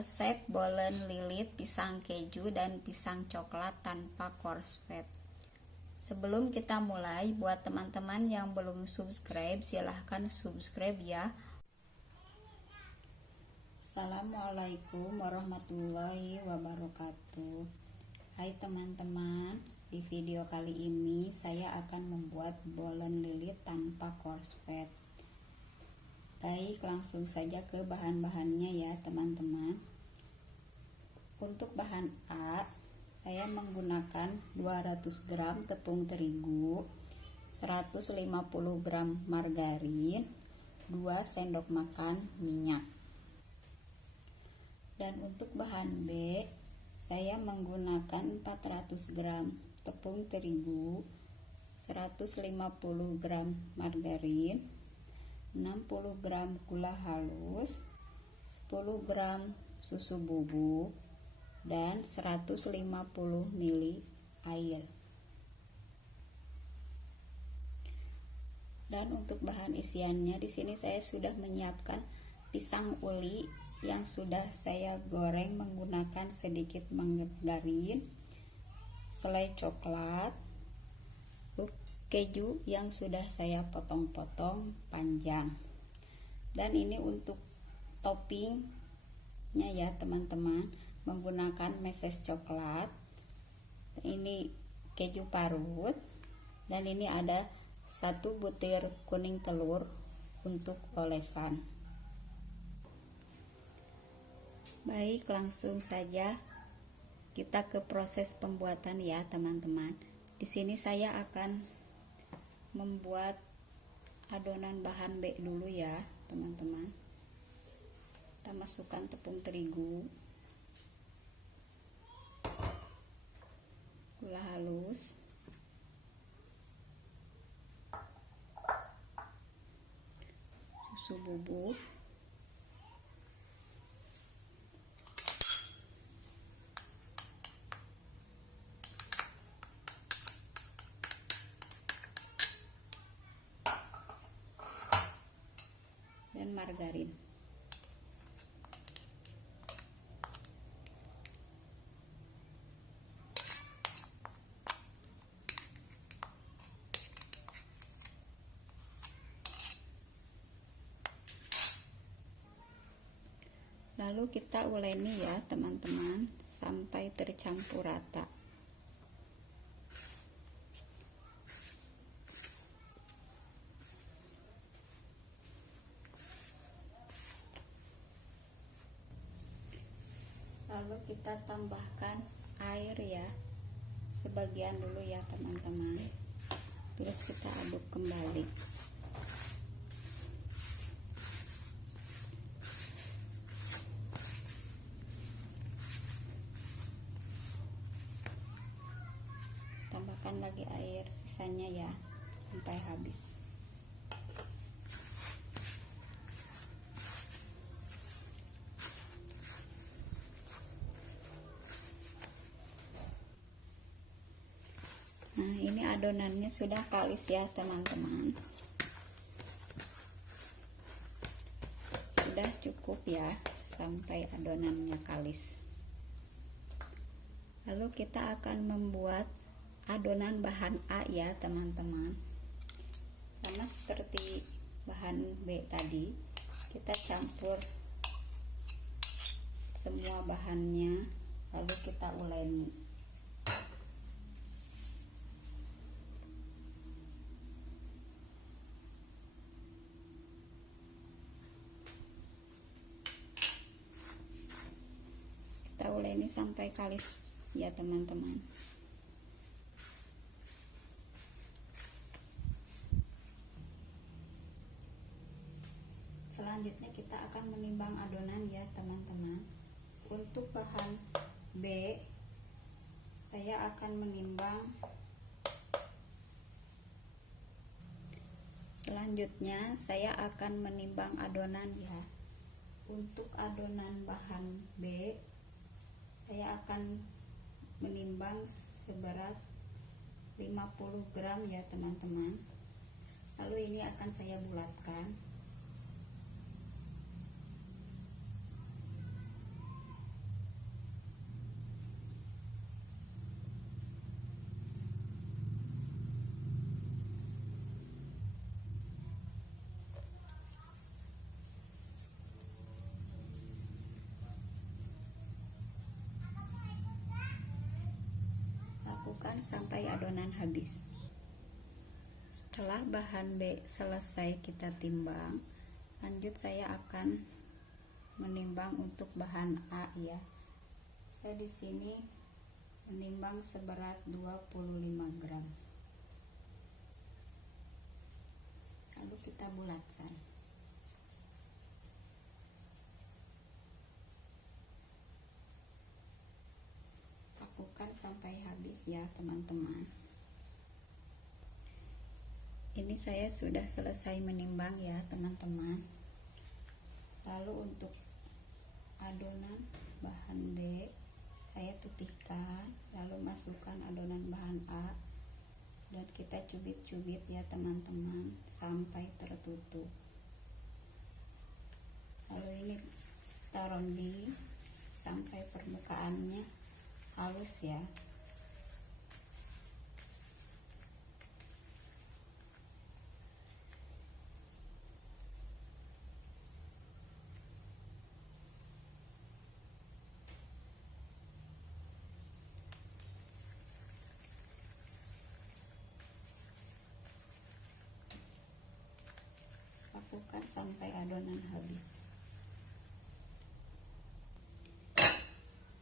resep bolen lilit pisang keju dan pisang coklat tanpa korsfet. Sebelum kita mulai, buat teman-teman yang belum subscribe, silahkan subscribe ya. Assalamualaikum warahmatullahi wabarakatuh. Hai teman-teman, di video kali ini saya akan membuat bolen lilit tanpa korsfet. Baik, langsung saja ke bahan-bahannya ya teman-teman. Untuk bahan A, saya menggunakan 200 gram tepung terigu, 150 gram margarin, 2 sendok makan minyak. Dan untuk bahan B, saya menggunakan 400 gram tepung terigu, 150 gram margarin, 60 gram gula halus, 10 gram susu bubuk, dan 150 ml air. Dan untuk bahan isiannya, di sini saya sudah menyiapkan pisang uli yang sudah saya goreng menggunakan sedikit margarin, selai coklat, keju yang sudah saya potong-potong panjang. Dan ini untuk toppingnya ya teman-teman, menggunakan meses coklat, ini keju parut, dan ini ada 1 butir kuning telur untuk olesan. Baik, langsung saja kita ke proses pembuatan ya teman-teman. Di sini saya akan membuat adonan bahan B dulu ya teman-teman. Kita masukkan tepung terigu, gula halus, susu bubuk, dan margarin. Lalu kita uleni ya teman-teman sampai tercampur rata. Lalu kita tambahkan air ya, sebagian dulu ya teman-teman. Terus kita aduk kembali. Tambahkan lagi air sisanya ya sampai habis. Nah, ini adonannya sudah kalis ya teman-teman. Sudah cukup ya sampai adonannya kalis. Lalu kita akan membuat adonan bahan A ya teman-teman. Sama seperti bahan B tadi, kita campur semua bahannya lalu kita uleni. Kita uleni sampai kalis ya teman-teman. Selanjutnya kita akan menimbang adonan ya teman-teman. Untuk bahan B, saya akan menimbang. Selanjutnya saya akan menimbang adonan ya. Untuk adonan bahan B, saya akan menimbang seberat 50 gram ya teman-teman. Lalu ini akan saya bulatkan. lakukan sampai adonan habis. Setelah bahan B selesai kita timbang, lanjut saya akan menimbang untuk bahan A ya. Saya di sini menimbang seberat 25 gram. Lalu kita bulatkan. Lakukan sampai habis ya teman-teman. Ini saya sudah selesai menimbang ya teman-teman. Lalu untuk adonan bahan B saya pipihkan, lalu masukkan adonan bahan A dan kita cubit-cubit ya teman-teman sampai tertutup. Lalu ini taruh di sampai permukaannya halus ya. Lakukan sampai adonan habis.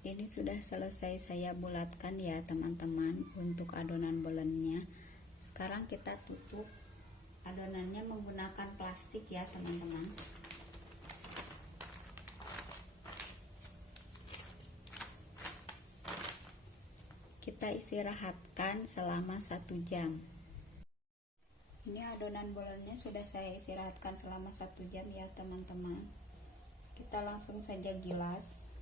Ini sudah selesai saya bulatkan ya teman-teman untuk adonan bolennya. Sekarang kita tutup adonannya menggunakan plastik ya teman-teman. Kita istirahatkan selama 1 jam. Ini adonan bolennya sudah saya istirahatkan selama 1 jam ya teman-teman. Kita langsung saja gilas.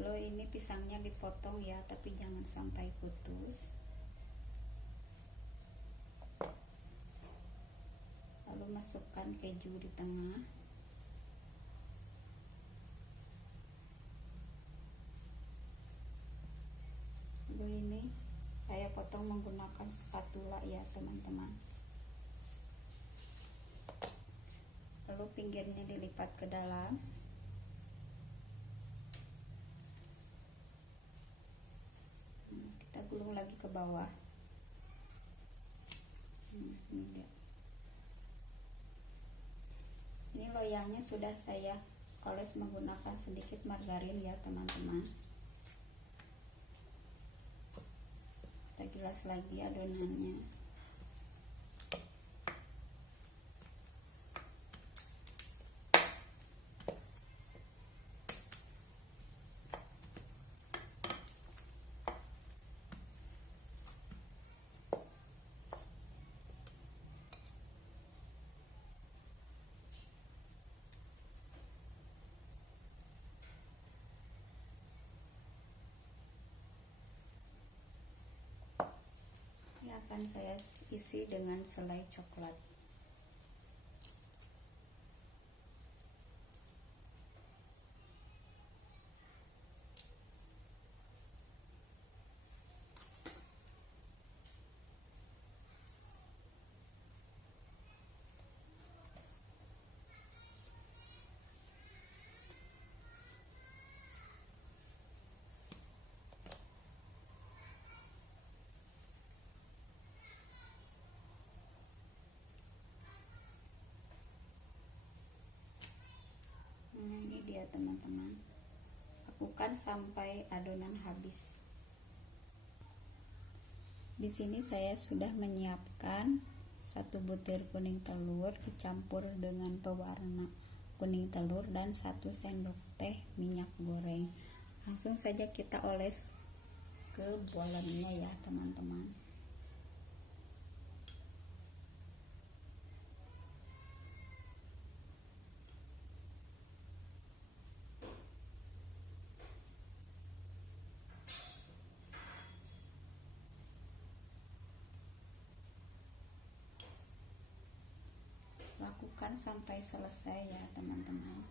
Lalu ini pisangnya dipotong ya, tapi jangan sampai putus. Lalu masukkan keju di tengah. Lalu ini saya potong menggunakan spatula ya teman-teman. Lalu pinggirnya dilipat ke dalam. Kita gulung lagi ke bawah. Ini dia. Ini loyangnya sudah saya oles menggunakan sedikit margarin ya teman-teman. Kita gilas lagi adonannya. Akan saya isi dengan selai coklat. Ini dia teman-teman. Lakukan sampai adonan habis. Di sini saya sudah menyiapkan 1 butir kuning telur dicampur dengan pewarna kuning telur dan 1 sendok teh minyak goreng. Langsung saja kita oles ke bolennya ya teman-teman. Lakukan sampai selesai ya teman-teman.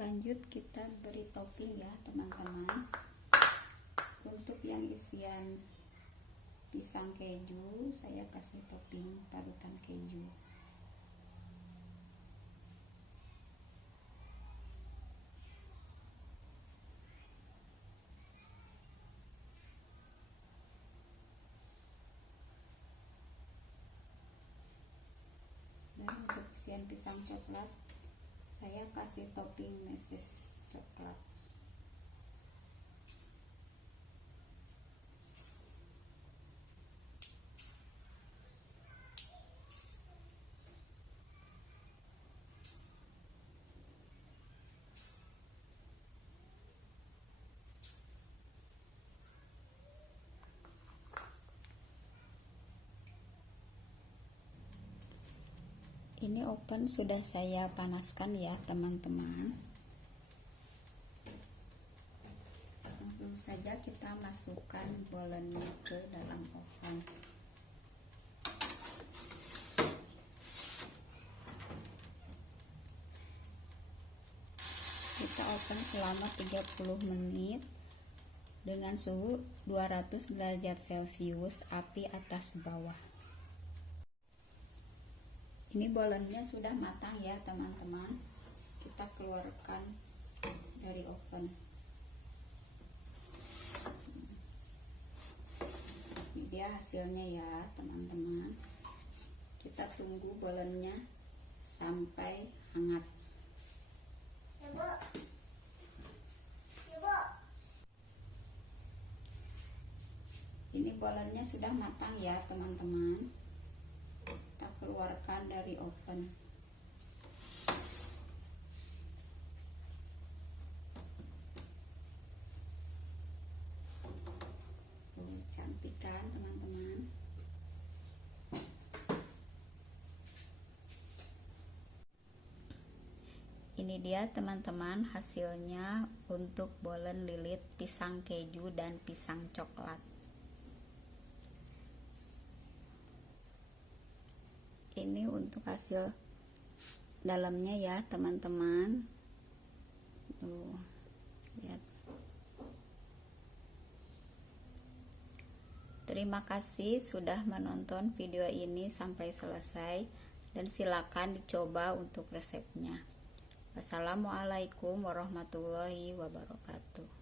Lanjut kita beri topping ya teman-teman. Untuk yang isian pisang keju, saya kasih topping parutan keju. Dan untuk isian pisang coklat, saya kasih topping meses coklat. Ini oven sudah saya panaskan ya teman-teman. Langsung saja kita masukkan bolennya ke dalam oven. Kita oven selama 30 menit dengan suhu 200 derajat Celcius, api atas bawah. Ini bolennya sudah matang ya teman-teman. Kita keluarkan dari oven. Ini dia hasilnya ya teman-teman. Kita tunggu bolennya sampai hangat. Ini bolennya sudah matang ya teman-teman. Kita keluarkan dari oven. Cantik kan teman-teman? Ini dia teman-teman hasilnya untuk bolen lilit pisang keju dan pisang coklat. Ini untuk hasil dalamnya ya teman-teman. Lihat. Terima kasih sudah menonton video ini sampai selesai, dan silakan dicoba untuk resepnya. Wassalamualaikum warahmatullahi wabarakatuh.